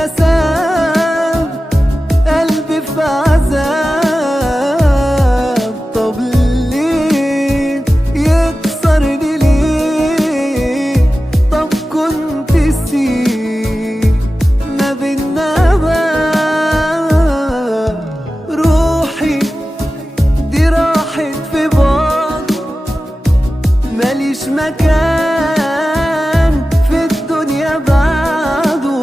كده ساب قلبي في عذاب. طب ليه يكسرني ليه؟ طب كنت سيب ما بينا باب. روحي دي راحت في بعض، ماليش مكان في الدنيا بعده،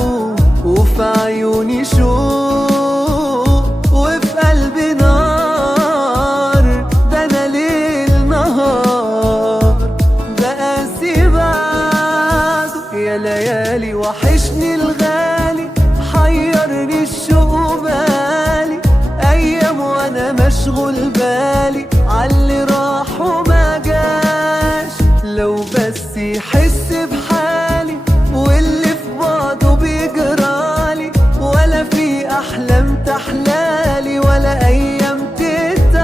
وفي عيوني شوق وفي قلبي نار. ده انا ليل نهار بقاسي بعده. يا ليالي وحشني الغالي، حيرني الشوق وبالي، ايام وانا مشغول بالي عاللي راح وما جاش. لو بس يحس بحالي واللي في بعضه بيجرالي، ولا في احلام تحلالي ولا ايام تتعاش.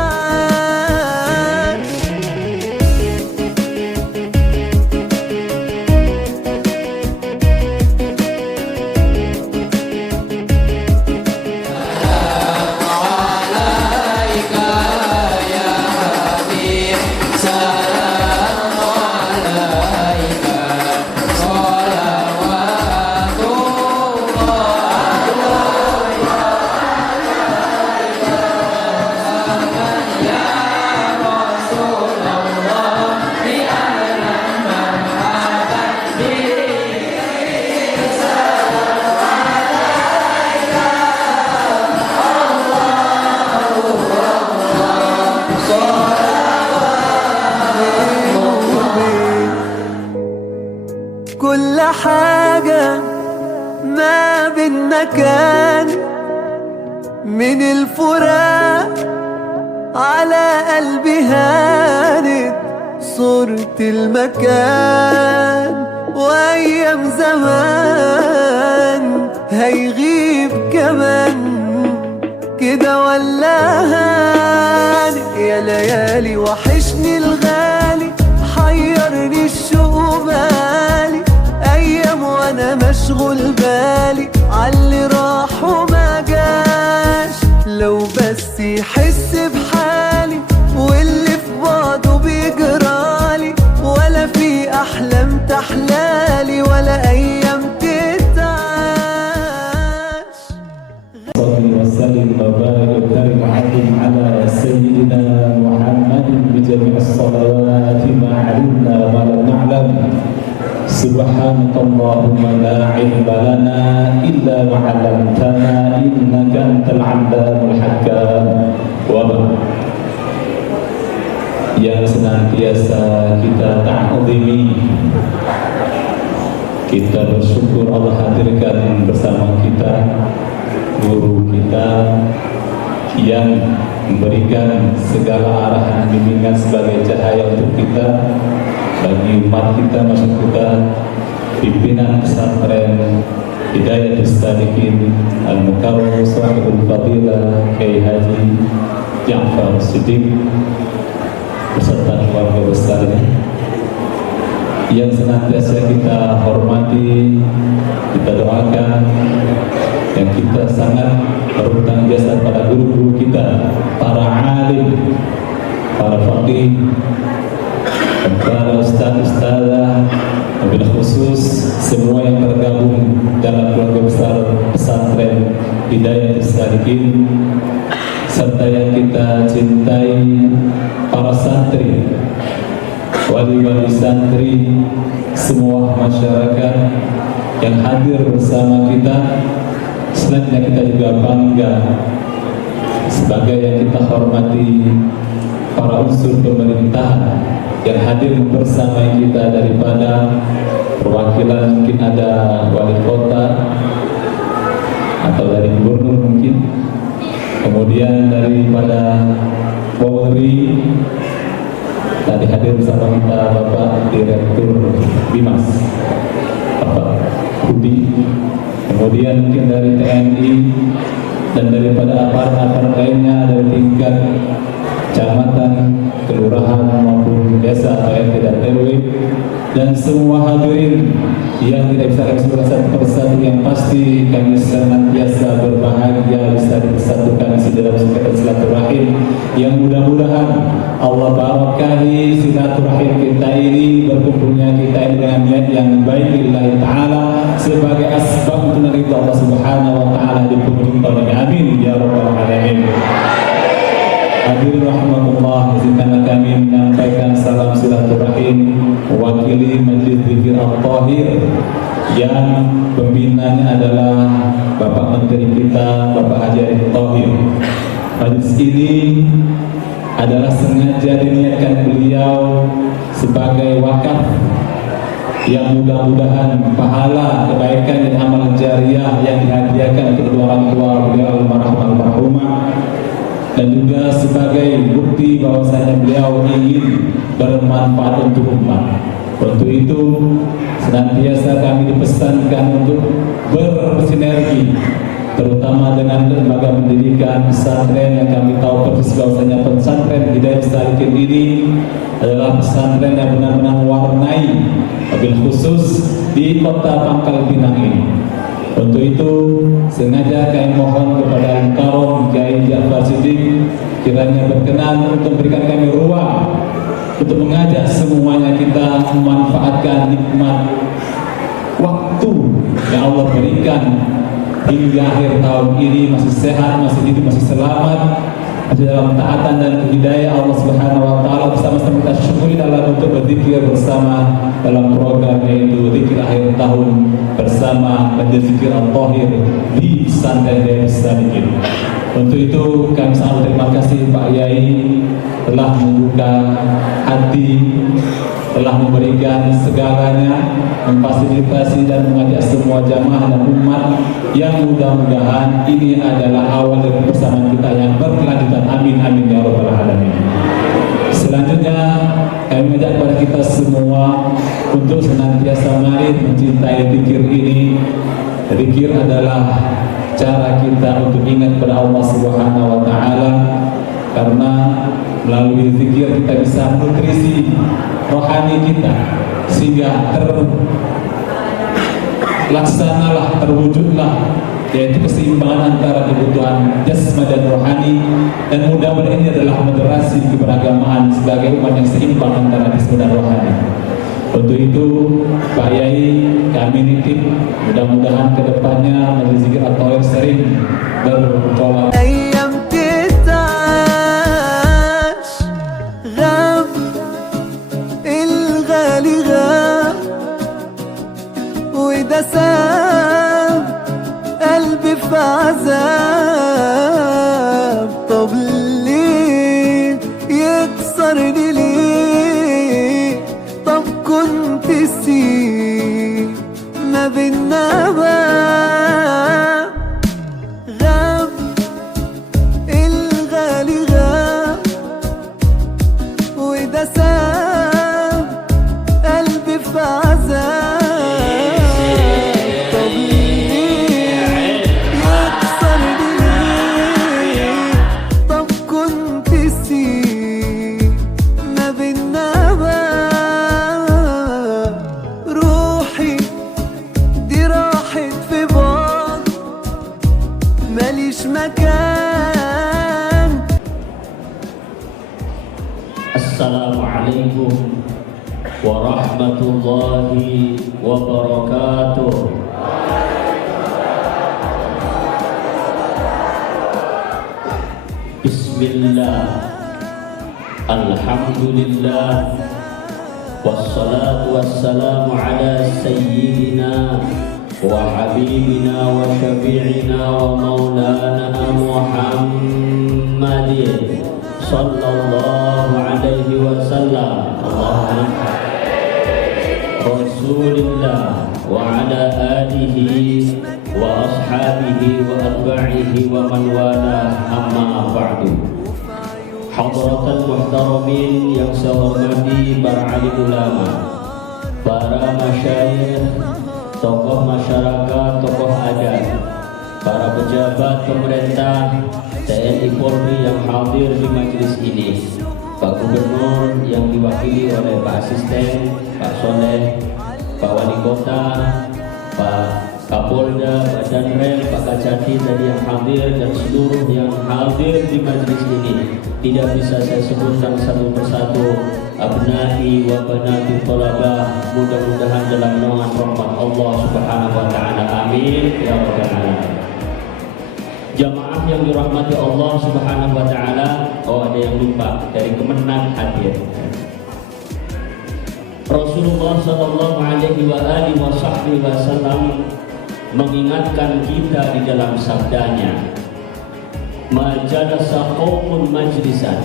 كل حاجة ما بينا كان من الفراق على قلبي هانت صورة المكان. وأيام زمان هيغيب كمان كده ولا هان. يا ليالي وحشني الغالي، حيرني الشوق بالي، ايام وانا مشغول بالي عاللي راح وما جاش. لو بس يحس بحالي واللي في بعضه بيجرالي، ولا في احلام تحلالي ولا ايام تتعاش. صلى وسلم وبارك وكرم على سيدنا محمد بجميع الصلوات ما علمنا وما لم نعلم. سبحانك اللهم لا علم لنا إلا ما علمتنا إنك أنت العلام الحكام. وبعد, yang senantiasa kita ta'zimi, kita bersyukur Allah hadirkan bersama kita guru kita yang memberikan segala arahan bimbingan sebagai cahaya untuk kita, bagi umat kita, maksud kita pimpinan pesantren Hidayatus Salikin Al-Mukarram Sahibul Fadilah Kiai Haji Ja'far Siddiq beserta keluarga besarnya yang senantiasa kita hormati, kita doakan, yang kita sangat berhutang jasa pada guru-guru kita, para alim, para faqih, para ustaz-ustazah, wabil khusus semua yang tergabung dalam keluarga besar pesantren Hidayatus Salikin, serta yang kita cintai para santri, wali-wali santri, semua masyarakat yang hadir bersama kita. Selanjutnya kita juga bangga sebagai yang kita hormati para unsur pemerintahan yang hadir bersama kita, daripada perwakilan mungkin ada wali kota atau dari gubernur mungkin, kemudian daripada Polri tadi hadir bersama kita Bapak Direktur Bimas, Bapak Budi, kemudian mungkin dari TNI dan daripada aparat-aparat lainnya dari tingkat kecamatan, kelurahan maupun desa atau RT dan RW, dan semua hadirin yang tidak bisa kami sebutkan satu persatu, yang pasti kasih kami senantiasa berbahagia bisa dipersatukan di dalam silaturahim yang mudah-mudahan Allah barakahi silaturahim kita ini, berkumpulnya kita ini dengan niat yang baik lillahi ta'ala sebagai asbab untuk ridha Allah subhanahu wa ta'ala di penghujung tahun ini. Amin ya rabbal alamin. Hadirin rahmatullah, izinkanlah kami menyampaikan salam silaturahim mewakili Majelis Zikir At-Thahir yang pembinanya adalah Bapak Menteri kita, Bapak Haji Arief Thohir. Majelis ini adalah sengaja diniatkan beliau sebagai wakaf yang mudah-mudahan pahala kebaikan dan amal jariah yang dihadiahkan untuk kedua orang tua beliau almarhumah, dan juga sebagai bukti bahwasanya beliau ingin bermanfaat untuk umat. Untuk itu senantiasa kami dipesankan untuk bersinergi, terutama dengan lembaga pendidikan pesantren yang kami tahu persis bahwasanya pesantren Hidayah Salikin ini adalah pesantren yang benar-benar mewarnai, wabil khusus di kota Pangkal Pinang ini. Untuk itu sengaja kami mohon kepada Al-Karom Kiai Ja'far Siddiq kiranya berkenan untuk memberikan kami ruang untuk mengajak semuanya kita memanfaatkan nikmat waktu yang Allah berikan hingga akhir tahun ini, masih sehat, masih hidup, masih selamat, masih dalam taatan dan hidayah Allah Subhanahu wa taala. Bersama-sama kita syukuri dalam untuk berzikir bersama dalam program yaitu zikir akhir tahun bersama Majelis Zikir At-Thahir di Pesantren Hidayah Salikin. Untuk itu kami sangat terima kasih Pak Yai telah membuka hati, telah memberikan segalanya, memfasilitasi dan mengajak semua jamaah dan umat yang mudah-mudahan ini adalah awal dari persamaan kita yang berkelanjutan. Amin amin ya rabbal alamin. Selanjutnya kami mengajak kepada kita semua untuk senantiasa mari mencintai zikir ini. Zikir adalah cara kita untuk ingat kepada Allah Subhanahu wa taala, karena melalui zikir kita bisa menutrisi rohani kita sehingga terlaksanalah, terwujudlah yaitu keseimbangan antara kebutuhan jasmani dan rohani, dan mudah-mudahan ini adalah moderasi keberagamaan sebagai umat yang seimbang antara jasmani dan rohani. Untuk itu Pak Yai kami nitip mudah-mudahan kedepannya Majelis Zikir At-Thahir sering berkolaborasi. أيام تتعاش غاب الغالي غاب وده ساب قلبي في عذاب. طب ليه يكسرني ليه؟ طب كنت سيب ما بينا باب. غاب الغالي غاب وده ساب قلبي في عذاب. طب ليه يكسرني ليه؟ طب كنت سيب ما بينا باب. روحي دي راحت في بعض ماليش مكان. Assalamualaikum warahmatullahi wabarakatuh. Bismillah, alhamdulillah, wassalatu wassalamu ala sayyidina wa habibina wa syafi'ina wa maulana Muhammadin sallallahu alaihi wasallam. Allahumma Rasulillah wa ala alihi wa ashabihi wa atba'ihi wa man wala, amma ba'du. Hadratan muhtaramin yang saya hormati para alim ulama, para masyayikh, tokoh masyarakat, tokoh adat, para pejabat pemerintah, TNI Polri yang hadir di majelis ini, Pak Gubernur yang diwakili oleh Pak Asisten, Pak Soleh, Pak Wali Kota, Pak Kapolda, Badan Rem, Pak Kajati tadi yang hadir dan seluruh yang hadir di majelis ini. Tidak bisa saya sebutkan satu persatu. Abnai wa banati thalabah, mudah-mudahan dalam naungan rahmat Allah Subhanahu wa taala. Amin ya rabbal alamin. Jamaah yang dirahmati Allah Subhanahu wa taala. Oh, ada yang lupa dari Kemenang hadir. Rasulullah sallallahu alaihi wa alihi wasallam mengingatkan kita di dalam sabdanya, majalasa qaumun majlisan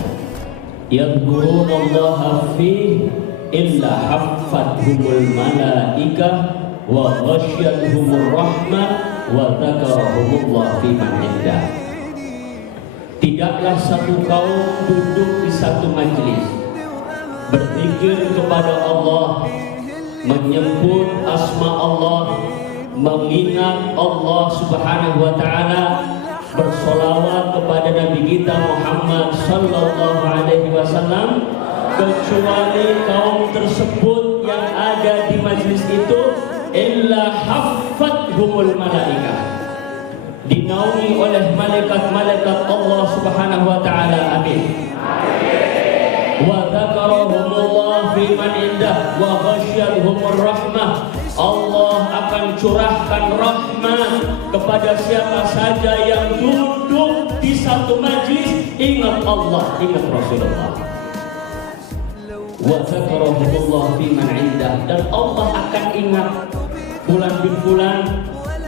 yadhkurunallaha fi illa haffathumul malaikah wa ghasyiyatuhumur rahmah wa dzakarahumullah fi man indah. Tidaklah satu kaum duduk di satu majlis berzikir kepada Allah, menyebut asma Allah, mengingat Allah Subhanahu wa taala, bersolawat kepada Nabi kita Muhammad sallallahu alaihi wasallam, kecuali kaum tersebut yang ada di majlis itu illa haffathumul malaikah, dinaungi oleh malaikat-malaikat Allah Subhanahu wa taala. Amin. Wa dzakarahumullah fi man indah wa ghasyiyatuhumur rahmah. Allah akan curahkan rahmat kepada siapa saja yang duduk di satu majlis ingat Allah, ingat Rasulullah. Wa dzakarahumullah fi man indah, dan Allah akan ingat bulan bin bulan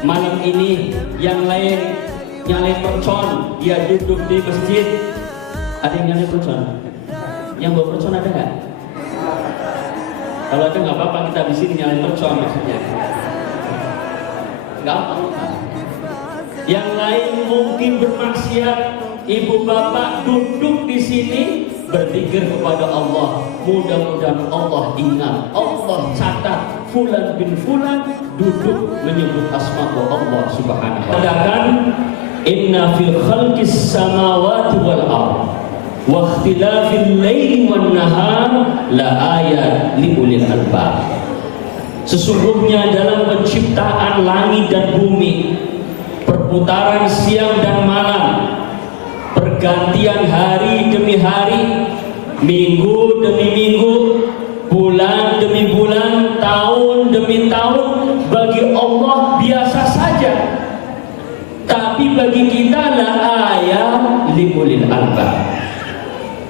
malam ini yang lain nyalain mercon, dia duduk di masjid. Ada yang nyalain mercon? Yang bawa mercon ada nggak? Kalau ada nggak apa-apa, kita di sini nyalain mercon maksudnya. Nggak apa-apa. Yang lain mungkin bermaksiat, ibu bapak duduk di sini berzikir kepada Allah. Mudah-mudahan Allah ingat, Allah catat fulan bin fulan duduk menyebut asma Allah Subhanahu wa taala. Inna fil khalqis samawati wal ardh wa ikhtilafil laili wan nahar la ayat li ulil albab. Sesungguhnya dalam penciptaan langit dan bumi, perputaran siang dan malam, pergantian hari demi hari, minggu demi minggu, bulan demi bulan, tahun demi tahun, bagi Allah biasa saja. Tapi bagi kita la ayat li ulil albab,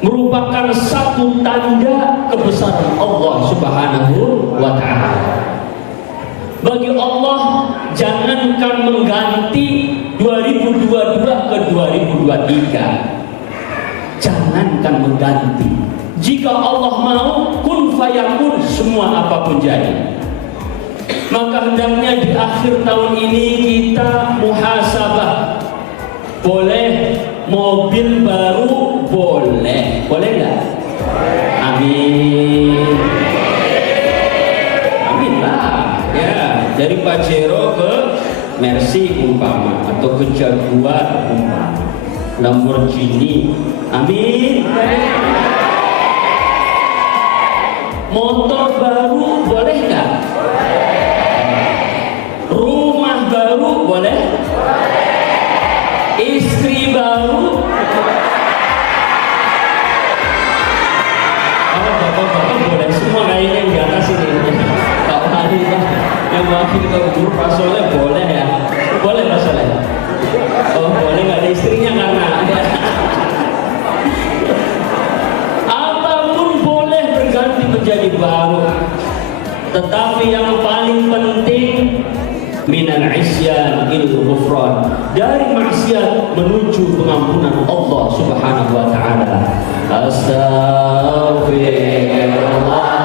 merupakan satu tanda kebesaran Allah Subhanahu wa taala. Bagi Allah, jangankan mengganti 2022 ke 2023, jangankan mengganti, jika Allah mau kun fayakun, semua apapun jadi. Maka hendaknya di akhir tahun ini kita muhasabah. Boleh mobil baru, boleh nggak? Amin, amin lah ya. Dari Pajero ke Mercy umpama, atau ke Jaguar umpama, Lamborghini, amin. Motor baru boleh nggak? Rumah baru boleh? Istri baru? Oh, bapak-bapak boleh semua, kayaknya yang di atas ini. Pak Wali, yang wakil ke guru Pak Soleh boleh ya? Boleh Pak Soleh? Oh boleh, nggak ada istrinya karena ada. Apapun boleh berganti menjadi baru, tetapi yang paling penting minal isyan il ghufran, dari maksiat menuju pengampunan Allah Subhanahu wa taala. Astaghfirullah.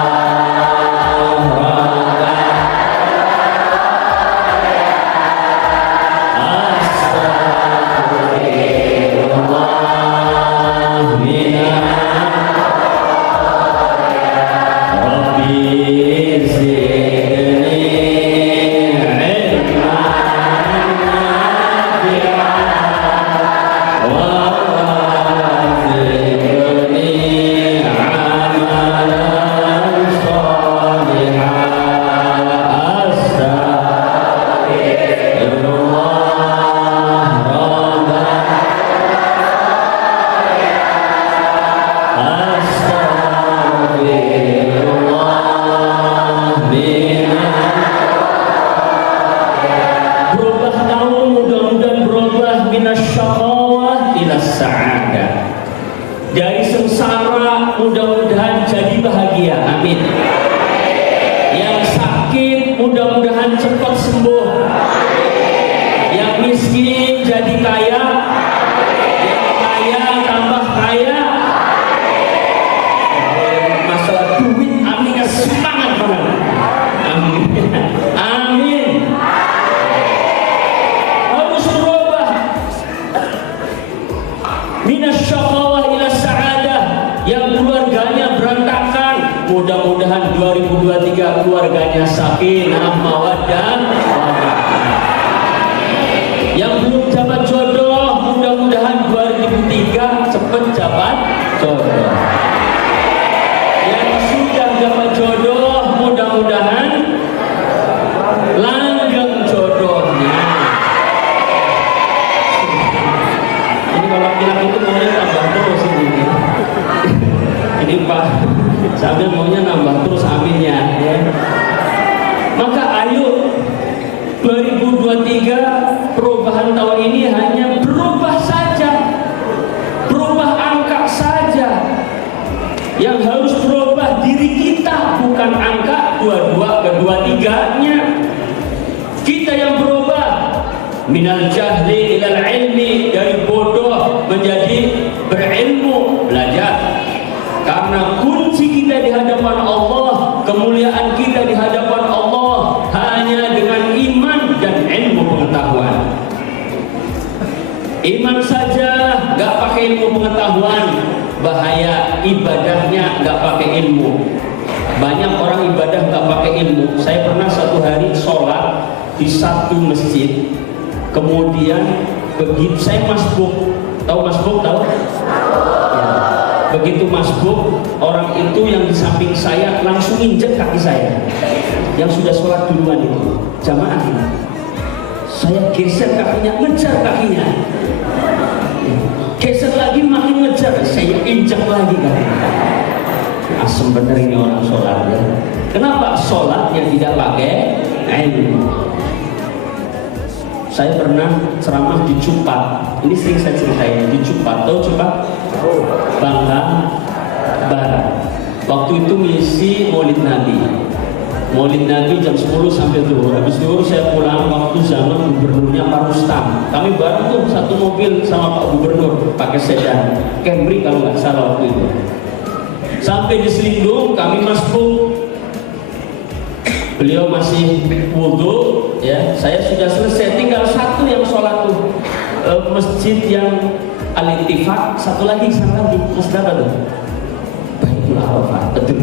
mudah-mudahan jadi bahagia, amin. Yang sakit mudah-mudahan cepat sembuh. Yang miskin jadi kaya. Yang kaya tambah kaya. Masalah duit, amin, semangat banget. Amin. Amin. Harus berubah. Minasyaqawah ila sa'adah. Yang keluarganya berantakan, mudah-mudahan 2023 keluarganya sakinah, mawaddah, warahmah. Yang belum dapat jodoh, mudah-mudahan 2003 cepat dapat jodoh. Yang sudah dapat jodoh, mudah-mudahan langgeng jodohnya. Ini kalau laki-laki itu maunya tambah terus ini. Ini Pak, sambil maunya nambah terus aminnya, ya. Maka ayo 2023 perubahan tahun ini hanya berubah saja, berubah angka saja. Yang harus berubah diri kita, bukan angka 22 ke 23-nya. Kita yang berubah minal jahli ilal ilmi, dari bodoh menjadi berilmu, belajar. Karena kunci kita di hadapan Allah, kemuliaan kita di hadapan Allah hanya dengan iman dan ilmu pengetahuan. Iman saja gak pakai ilmu pengetahuan, bahaya. Ibadahnya gak pakai ilmu. Banyak orang ibadah gak pakai ilmu. Saya pernah satu hari sholat di satu masjid, kemudian begitu saya masbuk, tahu masbuk, tahu? Ya. Begitu masbuk, orang itu yang di samping saya langsung injek kaki saya, yang sudah sholat duluan itu, jamaah ini. Saya geser kakinya, ngejar kakinya, geser lagi makin ngejar, saya injek lagi kakinya. Asem bener ini orang sholat, ya. Kenapa sholat yang tidak pakai ilmu? Saya pernah ceramah di Cupat, ini sering saya ceritain, di Cupat, tahu Cupat? Bangka Barat. Waktu itu misi Maulid Nabi. Maulid Nabi jam 10 sampai zuhur. Habis zuhur saya pulang, waktu zaman gubernurnya Pak Rustam. Kami bareng tuh satu mobil sama Pak Gubernur, pakai sedan Camry kalau nggak salah waktu itu. Sampai di Selindung kami masuk. Beliau masih wudhu, ya. Saya sudah selesai, tinggal satu yang sholat tuh, masjid yang Al-Ittifaq, satu lagi sana lagi, masjid apa tuh? Baitul Arafah, betul.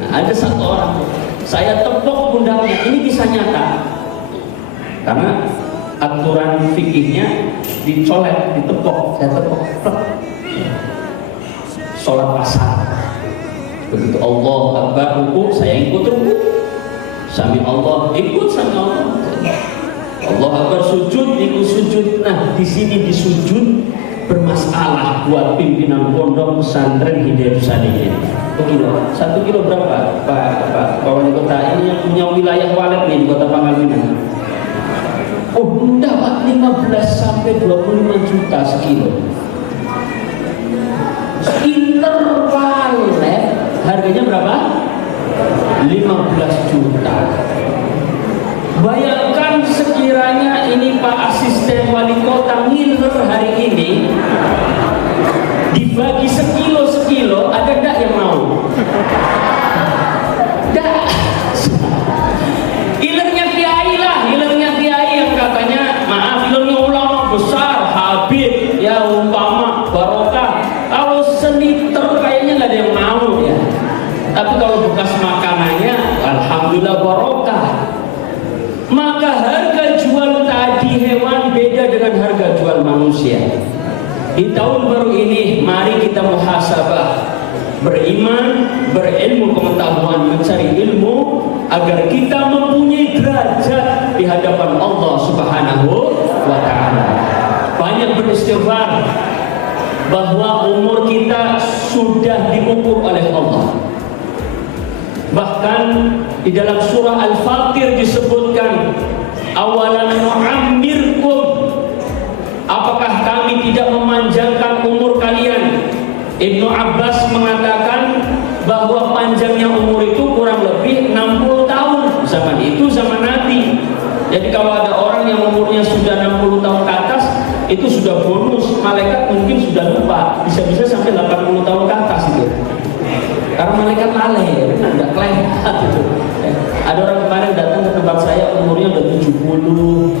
Nah, ada satu orang, saya tepuk pundaknya, ini bisa nyata, karena aturan fikihnya dicolek, ditepuk, saya tepuk, sholat asar. Begitu Allah Akbar ruku, saya ikut ruku. Sami Allah, ikut sami Allah. Allah Akbar sujud, ikut sujud. Nah, di sini di sujud bermasalah buat pimpinan pondok pesantren Hidayatus Salihin. 1 kilo. 1 kilo berapa? Pak wali kota ini yang punya wilayah walet nih di Kota Pangkalpinang. Oh, mendapat 15 sampai 25 juta sekilo. Liter walet harganya berapa? 15 juta. Bayangkan sekiranya ini Pak Asisten Wali Kota ngiler hari ini, dibagi sekilo, ada enggak yang mau? Enggak. Ilernya kiai lah, ilernya kiai yang katanya, maaf, ilernya ulama besar, Habib, ya umpama, barokah. Kalau seliter kayaknya nggak ada yang mau ya. Tapi kalau bekas makanannya, alhamdulillah barokah. Maka harga jual tadi hewan beda dengan harga jual manusia. Di tahun baru ini, mari kita muhasabah, beriman, berilmu pengetahuan, mencari ilmu agar kita mempunyai derajat di hadapan Allah Subhanahu wa Ta'ala. Banyak beristighfar bahwa umur kita sudah diukur oleh Allah. Bahkan di dalam surah Al-Fatir disebutkan, awalan nu'ammirkum, apakah kami tidak memanjangkan umur kalian? Ibnu Abbas mengatakan itu sudah bonus. Malaikat mungkin sudah lupa, bisa-bisa sampai 80 tahun ke atas itu. Karena malaikat lalai, ya kan nggak kelihatan gitu. Ada orang kemarin datang ke tempat saya, umurnya udah 70.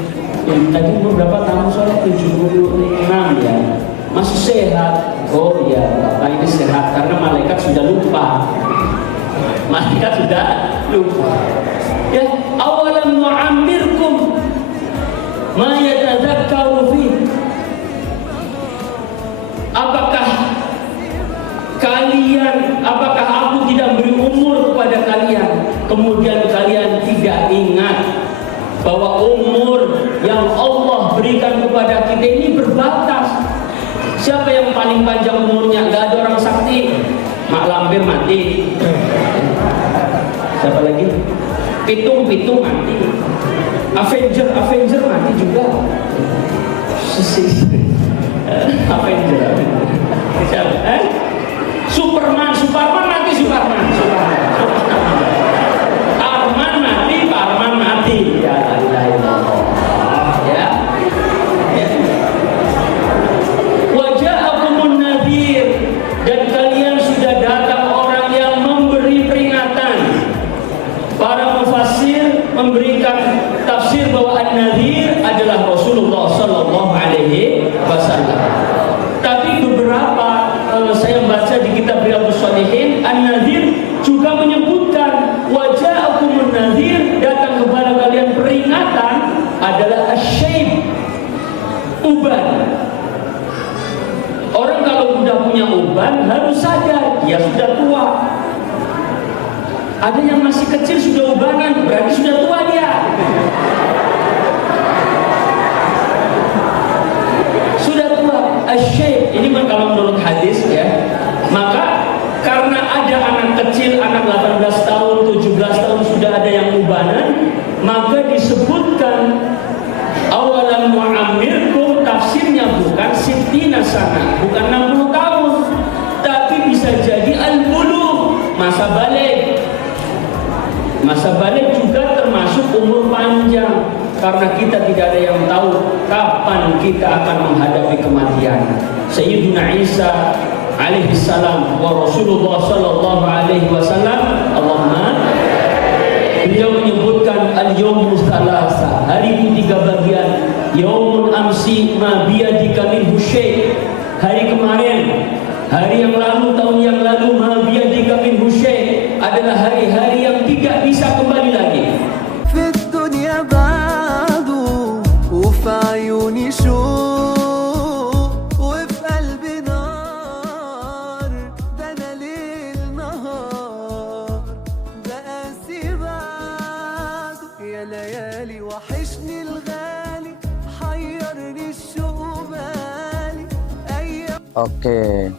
Tadi umur berapa tahun? Soalnya 76 ya. Masih sehat. Oh iya, Bapak ini sehat karena malaikat sudah lupa. Malaikat sudah lupa. Ya, awalam nu'ammirkum ma yatadzakkaru fi. Apakah aku tidak beri umur kepada kalian, kemudian kalian tidak ingat bahwa umur yang Allah berikan kepada kita ini berbatas. Siapa yang paling panjang umurnya? Gak ada orang sakti. Mak Lampir mati. Siapa lagi? Pitung mati. Avenger mati juga. Avenger. Siapa? Superman mati. Arman mati. Ya Allah. Ya. Waja'akumun nadhir, dan kalian sudah datang orang yang memberi peringatan. Para mufassir memberikan tafsir bahwa an-nadhir adalah Rasulullah sallallahu alaihi wasallam. Tapi beberapa saya baca di kitab Riyadhus Shalihin, an-nadhir juga menyebutkan waja'akumun nadhir, datang kepada kalian peringatan adalah asy-syaib, uban. Orang kalau sudah punya uban harus sadar dia sudah tua. Ada yang masih kecil sudah ubanan, berarti sudah tua dia. Sudah tua. Asy-syaib ini kalau menurut hadis ya. Maka karena ada anak kecil, anak 18 tahun, 17 tahun sudah ada yang ubanan, maka disebutkan awalam nu'ammirkum, tafsirnya bukan sittina sana, bukan 60 tahun, tapi bisa jadi al-bulugh, masa balik. Masa balik juga termasuk umur panjang, karena kita tidak ada yang tahu kapan kita akan menghadapi kematian. Sayyiduna Isa alaihi salam wa Rasulullah sallallahu alaihi wasallam, Allahumma, beliau menyebutkan al-yawmu tsalasa, hari itu 3 bagian. Yaumun amsi ma biyadika minhu syai', hari kemarin, hari yang lalu, tahun yang lalu, ma biyadika minhu syai', adalah hari-hari yang tidak bisa kembali lagi. في الدنيا بعد وفي عيوني شوق وفي قلبي نار، ده انا ليل نهار بقاسي بعده، يا ليالي وحشني الغالي حيرني الشوق بالي ايام. Oke,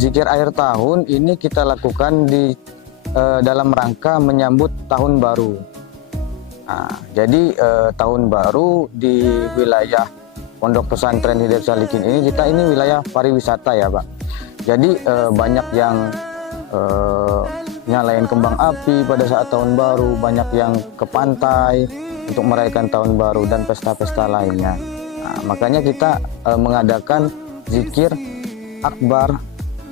zikir akhir tahun ini kita lakukan di dalam rangka menyambut tahun baru. Nah, jadi tahun baru di wilayah Pondok Pesantren Hidayatus Shalikin ini, kita ini wilayah pariwisata ya Pak. Jadi banyak yang nyalain kembang api pada saat tahun baru, banyak yang ke pantai untuk merayakan tahun baru dan pesta-pesta lainnya. Nah, makanya kita mengadakan zikir akbar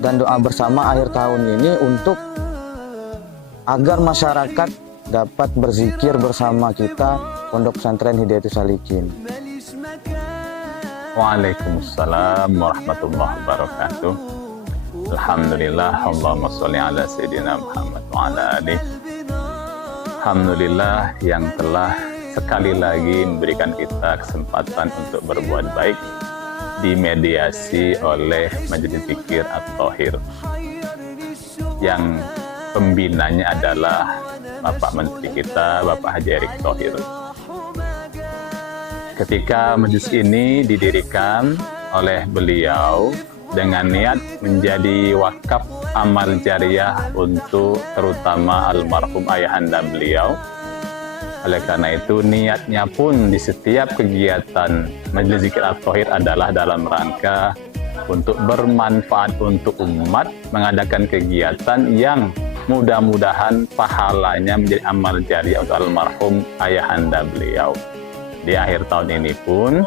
dan doa bersama akhir tahun ini untuk agar masyarakat dapat berzikir bersama kita Pondok Pesantren Hidayatus Shalikin. Waalaikumsalam warahmatullahi wabarakatuh. Alhamdulillah, Allahumma sholli ala sayyidina Muhammad wa ala alihi. Alhamdulillah yang telah sekali lagi memberikan kita kesempatan untuk berbuat baik, dimediasi oleh Majelis Zikir At-Thahir yang pembinanya adalah Bapak Menteri kita, Bapak Haji Erick Thohir. Ketika majelis ini didirikan oleh beliau dengan niat menjadi wakaf amal jariah untuk terutama almarhum ayahanda beliau. Oleh karena itu niatnya pun di setiap kegiatan Majelis Zikir At-Thahir adalah dalam rangka untuk bermanfaat untuk umat, mengadakan kegiatan yang mudah-mudahan pahalanya menjadi amal jariah untuk almarhum ayahanda beliau. Di akhir tahun ini pun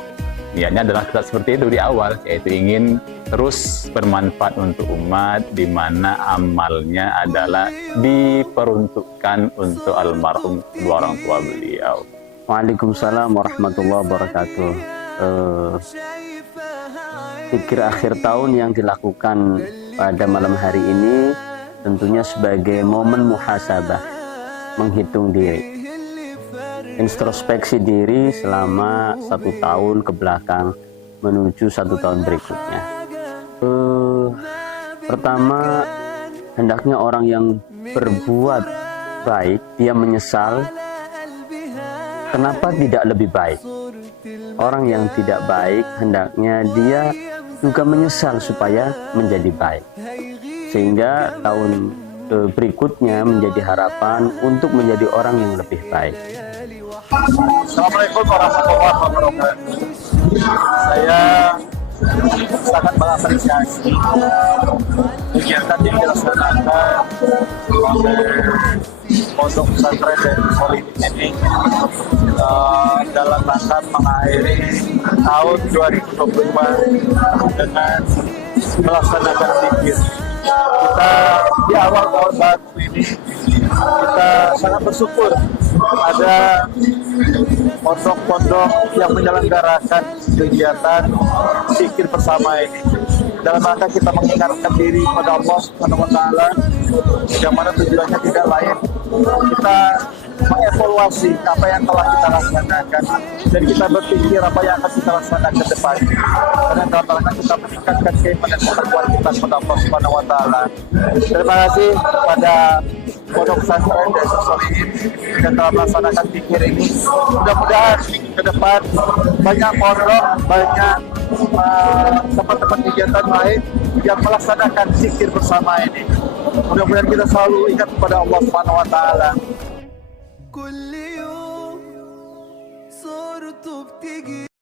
Niatnya adalah kita seperti itu di awal, yaitu ingin terus bermanfaat untuk umat, di mana amalnya adalah diperuntukkan untuk almarhum kedua orang tua beliau. Waalaikumsalam warahmatullahi wabarakatuh. Zikir akhir tahun yang dilakukan pada malam hari ini tentunya sebagai momen muhasabah, menghitung diri, introspeksi diri selama 1 tahun ke belakang menuju 1 tahun berikutnya. Pertama, hendaknya orang yang berbuat baik dia menyesal kenapa tidak lebih baik. Orang yang tidak baik hendaknya dia juga menyesal supaya menjadi baik, sehingga tahun berikutnya menjadi harapan untuk menjadi orang yang lebih baik. Assalamualaikum warahmatullahi wabarakatuh. Saya sangat mengapresiasi kegiatan yang dilaksanakan oleh Pondok Pesantren Darul Solihin ini dalam rangka mengakhiri tahun 2022 dengan melaksanakan zikir. Kita di awal tahun baru ini kita sangat bersyukur ada pondok-pondok yang menyelenggarakan kegiatan zikir bersama ini dalam rangka kita mengingatkan diri pada Allah Subhanahu wa taala, yang mana tujuannya tidak lain kita mengevaluasi apa yang telah kita laksanakan dan kita berpikir apa yang akan kita laksanakan ke depan. Karena dalam rangka kita meningkatkan keimanan ketakwaan kita kepada Allah Subhanahu wa taala. Terima kasih kepada Pondok Pesantren Darul Solihin yang telah melaksanakan zikir ini. Mudah-mudahan ke depan banyak pondok, banyak tempat-tempat kegiatan lain yang melaksanakan zikir bersama ini. Mudah-mudahan kita selalu ingat kepada Allah Subhanahu wa taala. كل يوم صورته بتيجي